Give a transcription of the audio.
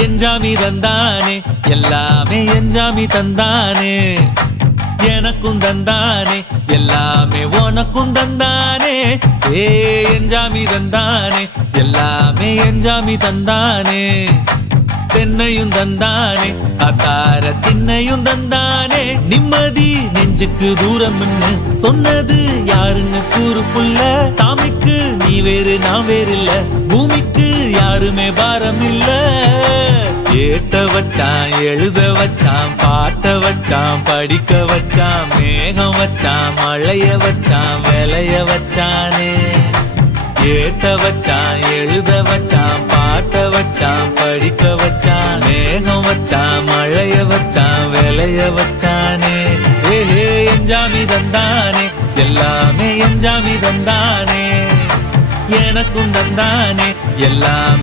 எஞ்சாமி தந்தானே எல்லாமே எஞ்சாமி தந்தானே எனக்கும் தந்தானே எல்லாமே உனக்கும் தந்தானே ஏ எஞ்சாமி தந்தானே எல்லாமே எஞ்சாமி தந்தானே தென்னையும் தந்தானே காத்தார திண்ணையும் தந்தானே நிம்மதி நெஞ்சுக்கு தூரம் சொன்னது யாருன்னு கூறு புள்ள சாமிக்கு நீ வேறு நான் வேறு இல்ல பூமிக்கு யாருமே பாரம் இல்ல ஏத்த வச்சான் எழுத வச்சான் பாட்ட வச்சான் படிக்க வச்சான் மேகம் வச்சான் மழைய வச்சான் விளைய வச்சானே ஏத்த வச்சான் எழுத வச்சான் பாட்ட வச்சான் படிக்க வச்சான் மேகம் வச்சான் மழைய வச்சான் விளைய வச்சானே ஏஹே எஞ்சாமி தந்தானே எல்லாமே எஞ்சாமி தந்தானே எனக்கும் தந்தானே எல்லாம்